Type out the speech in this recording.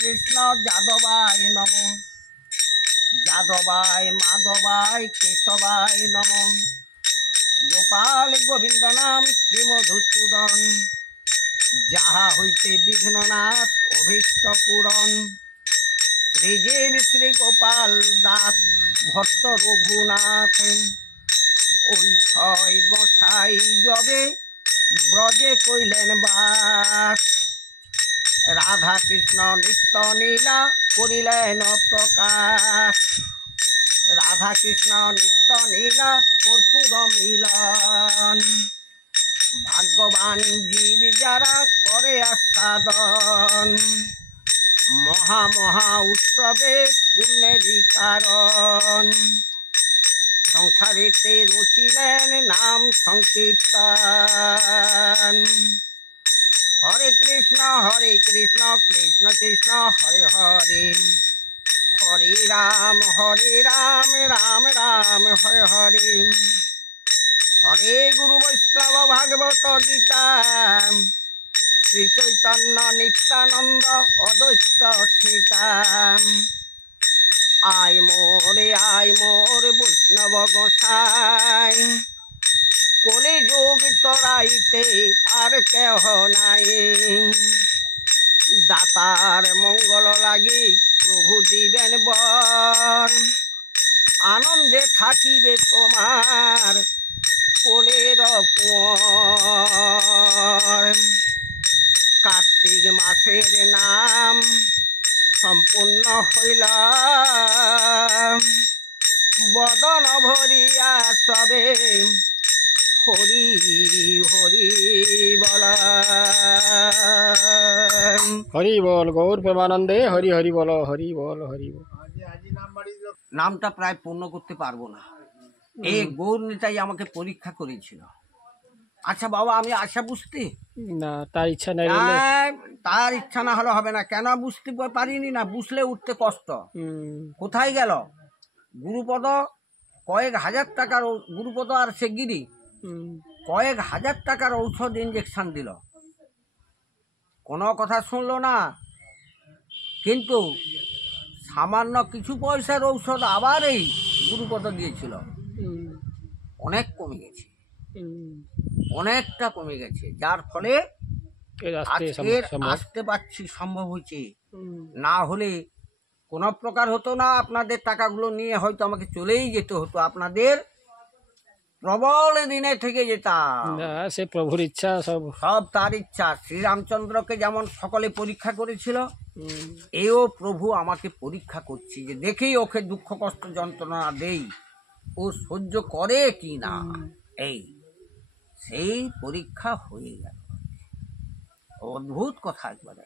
কৃষ্ণ যাদবায় নম, যাদবায় মাধবায় কেশবায় নম, গোপাল গোবিন্দ নাম শ্রী মধুসূদন, যাহা হইতে বিঘ্ননাশ অভীষ্ট পূরণ, শ্রীজীব শ্রী গোপাল দাস ভট্ট রঘুনাথ, ওই ছয় গোসাই যবে ব্রজে কইলেন বাস, রাধা কৃষ্ণ নিত্য নীলা করিলেন প্রকাশ, রাধা কৃষ্ণ নিত্য নীলা কর্পূর মিলন, ভাগ্যবান জীব যারা করে আস্বাদন, মহা মহা উৎসবে পুণ্যেরই কারণ, সংসারেতে রচিলেন নাম সংকীর্তন, হরে কৃষ্ণ কৃষ্ণ কৃষ্ণ হরে হরে, হরে রাম রাম রাম হরে হরে, হরে গুরু বৈষ্ণব ভাগবত গীতা, শ্রী চৈতন্য নিত্যানন্দ অদ্বৈত সীতা, আয় মোর বৈষ্ণব গোসাই, কলি যুগ তরাইতে আর কেহ নাই, দাতার মঙ্গল লাগি প্রভু দিবেন বর, আনন্দে থাকিবে তোমার কোলের কুঁয়র, কার্তিক মাসের নাম সম্পূর্ণ হইল, বদন ভরিয়া সবে হরি হরি বল, হরি বল গৌর প্রেমানন্দে, হরি হরি বল, হরি বল হরি বল। নামটা প্রায় পূর্ণ করতে পারবো না, এই গৌর নেতাই আমাকে পরীক্ষা করেছিল। আচ্ছা বাবা, আমি আশা বুঝতে না, তার ইচ্ছা নেই, তার ইচ্ছা না হলে হবে না। কেন বুঝতে পারিনি না, বুঝলে উঠতে কষ্ট। কোথায় গেল গুরুপদ? কয়েক হাজার টাকার গুরুপদ আর সে গিরি কয়েক হাজার টাকার ঔষধ ইঞ্জেকশন দিল, কোনো কথা শুনলো না। কিন্তু সামান্য কিছু পয়সার ঔষধ আবার এই গুরুপদ দিয়েছিল, অনেক কমে গেছে, অনেকটা কমে গেছে, যার ফলে আসতে পারছি সম্ভব হয়েছে। না হলে কোন প্রকার হতো না, আপনাদের টাকাগুলো নিয়ে হয়তো আমাকে চলেই যেতে হতো, আপনাদের প্রবল দিনে থেকে যেতাম। সে প্রভুর ইচ্ছা, সব তার ইচ্ছা। শ্রীরামচন্দ্রকে যেমন সকলে পরীক্ষা করেছিল, এও প্রভু আমাকে পরীক্ষা করছি, যে দেখেই ওকে দুঃখ কষ্ট যন্ত্রণা দেই, ও সহ্য করে কি না। এই সেই পরীক্ষা হয়ে গেল, অদ্ভুত কথা একবারে।